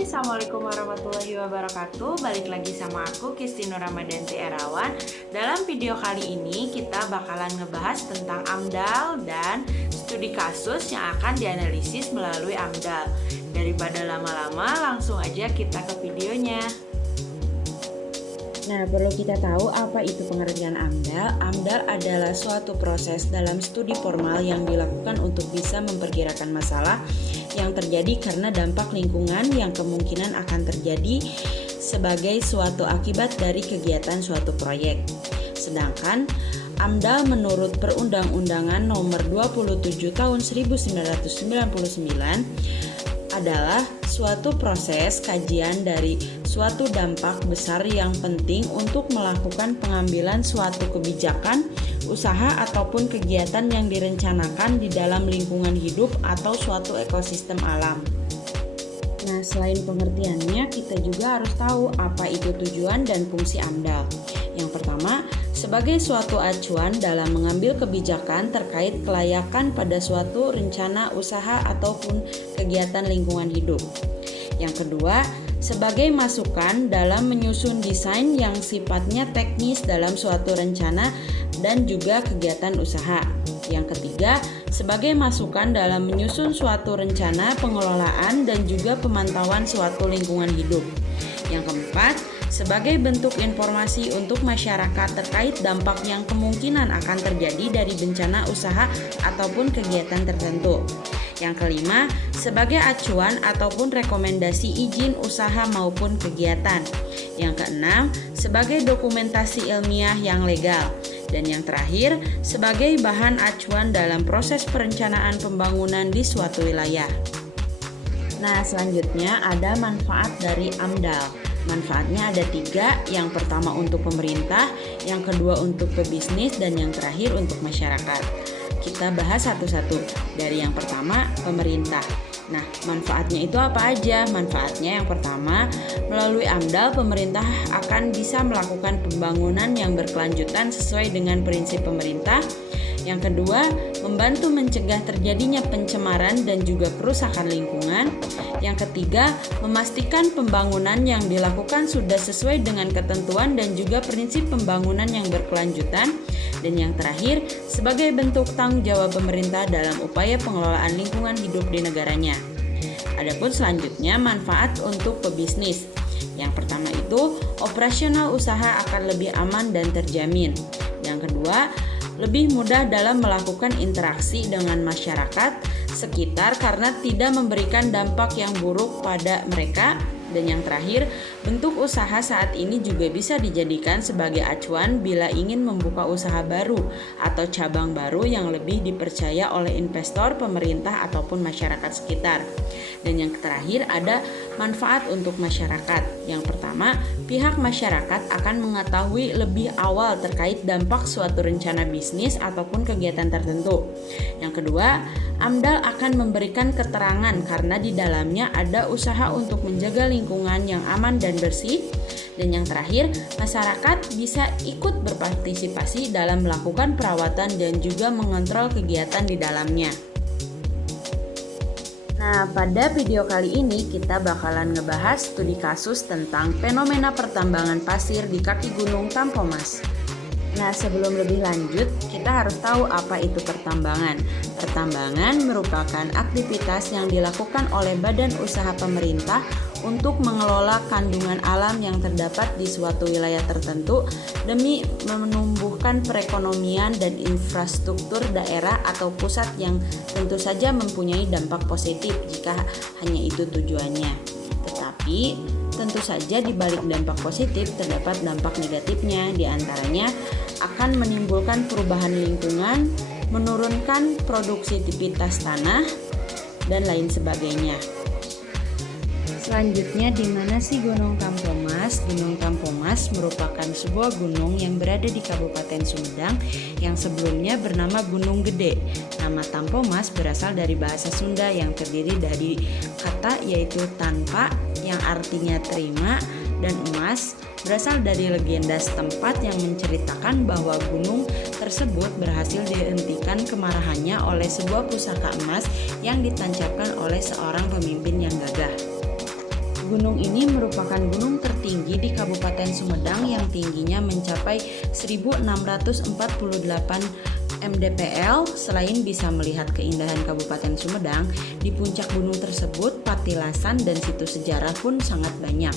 Assalamualaikum warahmatullahi wabarakatuh. Balik lagi sama aku, Kisti Nur Ramadanti Erawan. Dalam video kali ini kita bakalan ngebahas tentang AMDAL dan studi kasus yang akan dianalisis melalui AMDAL. Daripada lama-lama, langsung aja kita ke videonya. Nah, perlu kita tahu apa itu pengertian AMDAL. AMDAL adalah suatu proses dalam studi formal yang dilakukan untuk bisa memperkirakan masalah yang terjadi karena dampak lingkungan yang kemungkinan akan terjadi sebagai suatu akibat dari kegiatan suatu proyek. Sedangkan AMDAL menurut Perundang-undangan Nomor 27 Tahun 1999 adalah suatu proses kajian dari suatu dampak besar yang penting untuk melakukan pengambilan suatu kebijakan, usaha ataupun kegiatan yang direncanakan di dalam lingkungan hidup atau suatu ekosistem alam. Nah, selain pengertiannya, kita juga harus tahu apa itu tujuan dan fungsi AMDAL. Yang pertama, sebagai suatu acuan dalam mengambil kebijakan terkait kelayakan pada suatu rencana usaha ataupun kegiatan lingkungan hidup. Yang kedua, sebagai masukan dalam menyusun desain yang sifatnya teknis dalam suatu rencana dan juga kegiatan usaha. Yang ketiga, sebagai masukan dalam menyusun suatu rencana pengelolaan dan juga pemantauan suatu lingkungan hidup. Yang keempat, sebagai bentuk informasi untuk masyarakat terkait dampak yang kemungkinan akan terjadi dari bencana usaha ataupun kegiatan tertentu. Yang kelima, sebagai acuan ataupun rekomendasi izin usaha maupun kegiatan. Yang keenam, sebagai dokumentasi ilmiah yang legal. Dan yang terakhir, sebagai bahan acuan dalam proses perencanaan pembangunan di suatu wilayah. Nah, selanjutnya ada manfaat dari AMDAL. Manfaatnya ada 3, yang pertama untuk pemerintah, yang kedua untuk pebisnis, dan yang terakhir untuk masyarakat. Kita bahas satu-satu. Dari yang pertama, pemerintah. Nah, manfaatnya itu apa aja? Manfaatnya yang pertama, melalui AMDAL pemerintah akan bisa melakukan pembangunan yang berkelanjutan sesuai dengan prinsip pemerintah. Yang kedua, membantu mencegah terjadinya pencemaran dan juga kerusakan lingkungan. Yang ketiga, memastikan pembangunan yang dilakukan sudah sesuai dengan ketentuan dan juga prinsip pembangunan yang berkelanjutan. Dan yang terakhir, sebagai bentuk tanggung jawab pemerintah dalam upaya pengelolaan lingkungan hidup di negaranya. Adapun selanjutnya, manfaat untuk pebisnis. Yang pertama itu, operasional usaha akan lebih aman dan terjamin. Yang kedua, lebih mudah dalam melakukan interaksi dengan masyarakat sekitar karena tidak memberikan dampak yang buruk pada mereka. Dan yang terakhir, bentuk usaha saat ini juga bisa dijadikan sebagai acuan bila ingin membuka usaha baru atau cabang baru yang lebih dipercaya oleh investor, pemerintah, ataupun masyarakat sekitar. Dan yang terakhir ada manfaat untuk masyarakat. Yang pertama, pihak masyarakat akan mengetahui lebih awal terkait dampak suatu rencana bisnis ataupun kegiatan tertentu. Yang kedua, AMDAL akan memberikan keterangan karena di dalamnya ada usaha untuk menjaga lingkungan yang aman dan bersih. Dan yang terakhir, masyarakat bisa ikut berpartisipasi dalam melakukan perawatan dan juga mengontrol kegiatan di dalamnya. Nah, pada video kali ini kita bakalan ngebahas studi kasus tentang fenomena pertambangan pasir di kaki Gunung Tampomas. Nah, sebelum lebih lanjut, kita harus tahu apa itu pertambangan. Pertambangan merupakan aktivitas yang dilakukan oleh badan usaha pemerintah untuk mengelola kandungan alam yang terdapat di suatu wilayah tertentu demi menumbuhkan perekonomian dan infrastruktur daerah atau pusat yang tentu saja mempunyai dampak positif jika hanya itu tujuannya. Tetapi tentu saja di balik dampak positif terdapat dampak negatifnya, diantaranya akan menimbulkan perubahan lingkungan, menurunkan produktivitas tanah, dan lain sebagainya. Selanjutnya, di mana sih Gunung Tampomas? Gunung Tampomas merupakan sebuah gunung yang berada di Kabupaten Sumedang yang sebelumnya bernama Gunung Gede. Nama Tampomas berasal dari bahasa Sunda yang terdiri dari kata yaitu tanpa yang artinya terima dan emas, berasal dari legenda setempat yang menceritakan bahwa gunung tersebut berhasil dihentikan kemarahannya oleh sebuah pusaka emas yang ditancapkan oleh seorang pemimpin yang gagah. Gunung ini merupakan gunung tertinggi di Kabupaten Sumedang yang tingginya mencapai 1648 mdpl. Selain bisa melihat keindahan Kabupaten Sumedang, di puncak gunung tersebut patilasan dan situs sejarah pun sangat banyak.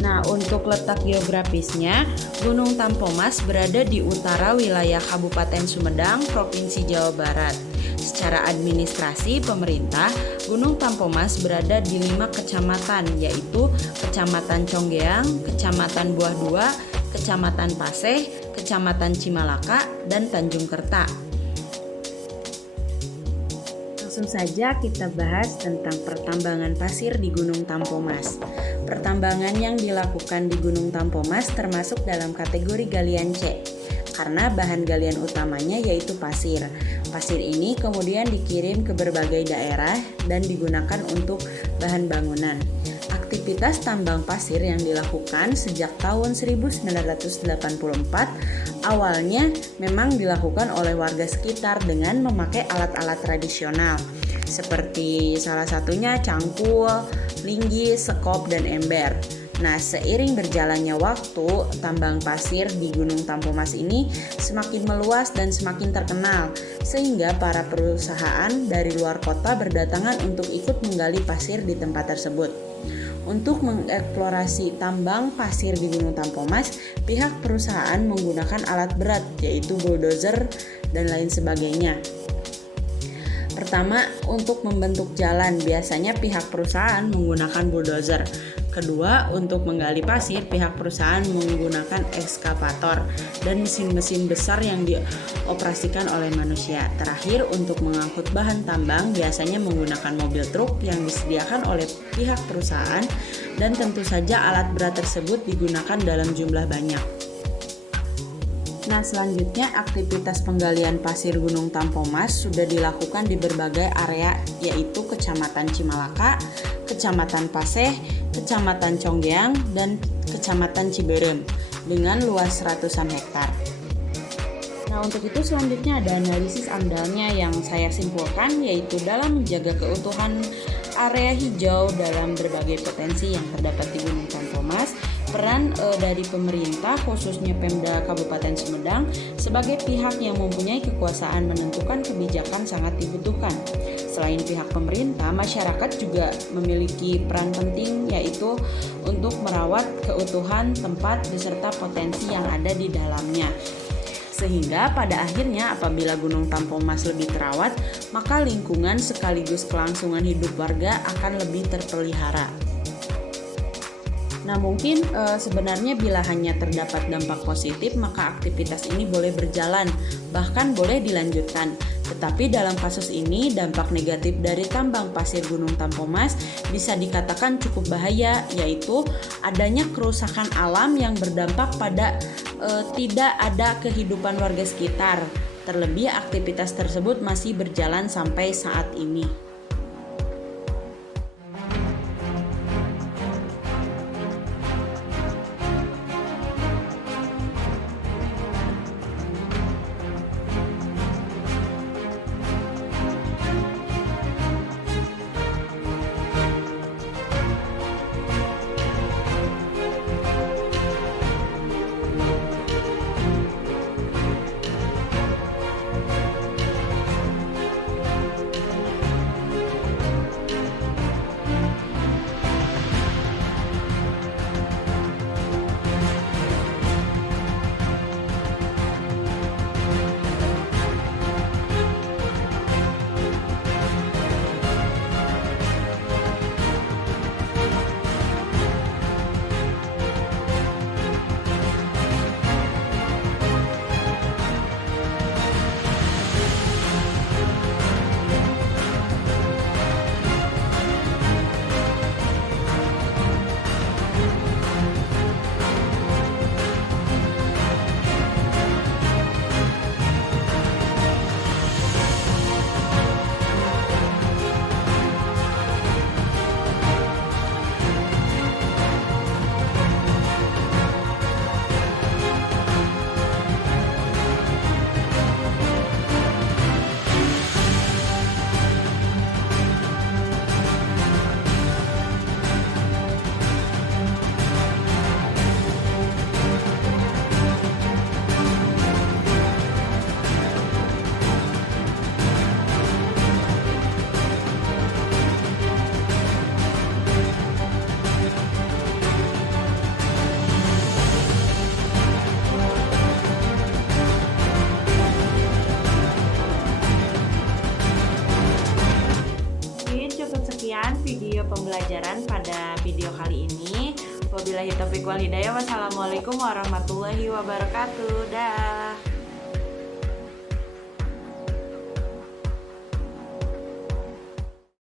Nah, untuk letak geografisnya, Gunung Tampomas berada di utara wilayah Kabupaten Sumedang, Provinsi Jawa Barat. Secara administrasi pemerintah, Gunung Tampomas berada di 5 kecamatan, yaitu Kecamatan Conggeang, Kecamatan Buah Dua, Kecamatan Paseh, Kecamatan Cimalaka, dan Tanjung Kerta. Langsung saja kita bahas tentang pertambangan pasir di Gunung Tampomas. Pertambangan yang dilakukan di Gunung Tampomas termasuk dalam kategori galian C, karena bahan galian utamanya yaitu pasir. Pasir ini kemudian dikirim ke berbagai daerah dan digunakan untuk bahan bangunan. Aktivitas tambang pasir yang dilakukan sejak tahun 1984 awalnya memang dilakukan oleh warga sekitar dengan memakai alat-alat tradisional seperti salah satunya cangkul, linggis, sekop, dan ember. Nah, seiring berjalannya waktu, tambang pasir di Gunung Tampomas ini semakin meluas dan semakin terkenal, sehingga para perusahaan dari luar kota berdatangan untuk ikut menggali pasir di tempat tersebut. Untuk mengeksplorasi tambang pasir di Gunung Tampomas, pihak perusahaan menggunakan alat berat, yaitu bulldozer dan lain sebagainya. Pertama, untuk membentuk jalan, biasanya pihak perusahaan menggunakan bulldozer. Kedua, untuk menggali pasir, pihak perusahaan menggunakan ekskavator dan mesin-mesin besar yang dioperasikan oleh manusia. Terakhir, untuk mengangkut bahan tambang, biasanya menggunakan mobil truk yang disediakan oleh pihak perusahaan, dan tentu saja alat berat tersebut digunakan dalam jumlah banyak. Nah, selanjutnya aktivitas penggalian pasir Gunung Tampomas sudah dilakukan di berbagai area, yaitu Kecamatan Cimalaka, Kecamatan Paseh, Kecamatan Conggeang, dan Kecamatan Ciberem dengan luas ratusan hektar. Nah, untuk itu selanjutnya ada analisis AMDAL-nya yang saya simpulkan, yaitu dalam menjaga keutuhan area hijau dalam berbagai potensi yang terdapat di Gunung Tampomas. Peran dari pemerintah, khususnya Pemda Kabupaten Sumedang, sebagai pihak yang mempunyai kekuasaan menentukan kebijakan sangat dibutuhkan. Selain pihak pemerintah, masyarakat juga memiliki peran penting, yaitu untuk merawat keutuhan tempat beserta potensi yang ada di dalamnya. Sehingga pada akhirnya apabila Gunung Tampomas lebih terawat, maka lingkungan sekaligus kelangsungan hidup warga akan lebih terpelihara. Nah, mungkin sebenarnya bila hanya terdapat dampak positif, maka aktivitas ini boleh berjalan, bahkan boleh dilanjutkan. Tetapi dalam kasus ini, dampak negatif dari tambang pasir Gunung Tampomas bisa dikatakan cukup bahaya, yaitu adanya kerusakan alam yang berdampak pada tidak ada kehidupan warga sekitar. Terlebih aktivitas tersebut masih berjalan sampai saat ini. pada video kali ini. Wabillahi taufiq wal hidayah. Wassalamualaikum warahmatullahi wabarakatuh. Dah.